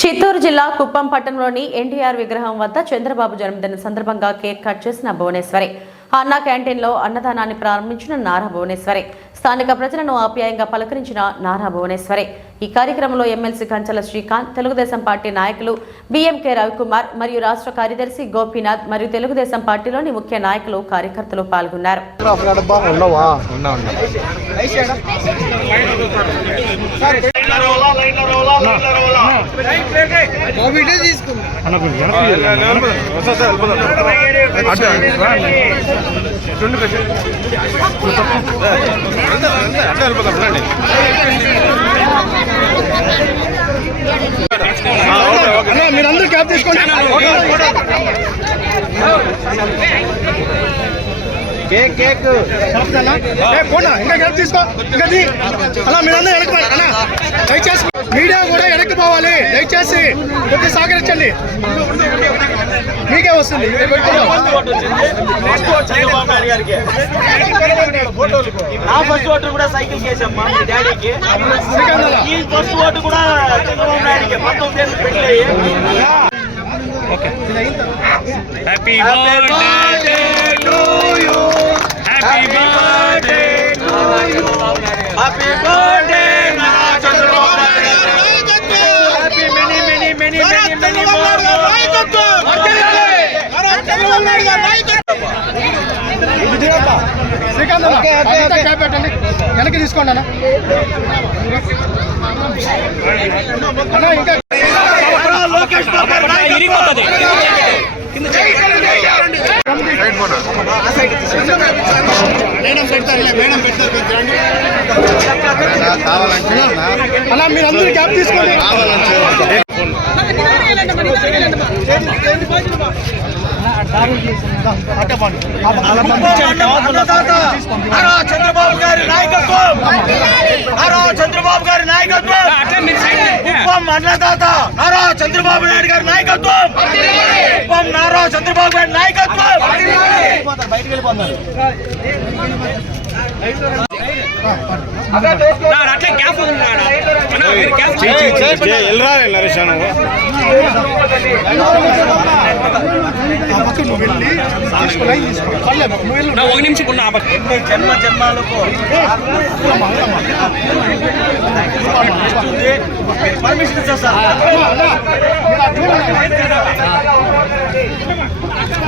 చిత్తూరు జిల్లా కుప్పం పట్టణంలోని ఎన్టీఆర్ విగ్రహం వద్ద చంద్రబాబు జన్మదిన సందర్భంగా కేక్ కట్ చేసిన భువనేశ్వరి. అన్న క్యాంటీన్లో అన్నదానాన్ని ప్రారంభించిన నారా భువనేశ్వరి. స్థానిక ప్రజలను ఆప్యాయంగా పలకరించిన నారా భువనేశ్వరి. ఈ కార్యక్రమంలో ఎమ్మెల్సీ కంచల శ్రీకాంత్ తెలుగుదేశం పార్టీ నాయకులు బిఎంకే రవికుమార్ మరియు రాష్ట్ర కార్యదర్శి గోపీనాథ్ మరియు తెలుగుదేశం పార్టీలోని ముఖ్య నాయకులు కార్యకర్తలు పాల్గొన్నారు. మీరందరూ క్యాబ్ తీసుకోండి. Cake cake. పోనా ఇంకా తీసుకో ఇంకా. అలా మీరందరూ వెనక్కి పోయి అన్నా. దయచేసి మీడియా కూడా వెనక్కి పోవాలి దయచేసి కొద్దిగా సహకరించండి. మీకే వస్తుంది. నా ఫస్ట్ ఓటు కూడా సైకిల్ కేసమ్మా మీ డాడీకి శ్రీకాంత్ ఈ ఫస్ట్ ఓటు కూడా చంద్రబాబు నాయుడుకి. మొత్తం చేసి పెట్టలేదు happy birthday to you happy birthday happy birthday నా Chandrababu Naidu happy many many many many many more Srikanth అన్న, అంతా క్యాబ్ పెట్టండి వెనక్కి తీసుకోండి అన్న అన్న ఇంకా లోకేష్ బాబు గారి అలా మీరు అందరూ క్యాబ్ తీసుకోండి. చంద్రబాబు గారి నాయకత్వం చంద్రబాబు గారి నాయకత్వం కుప్పం అన్నదాత నారా చంద్రబాబు నాయుడు గారి నాయకత్వం. కుప్పం నారా చంద్రబాబు గారి నాయకత్వం. లైన్ తీసుకో. పర్లేదు, నువ్వు వెళ్ళు. నా ఒక నిమిషం ఉన్న ఆపక్క ఎన్ని జన్మ జన్మాలకు పర్మిషన్ ఇచ్చేస్తారు అన్నా,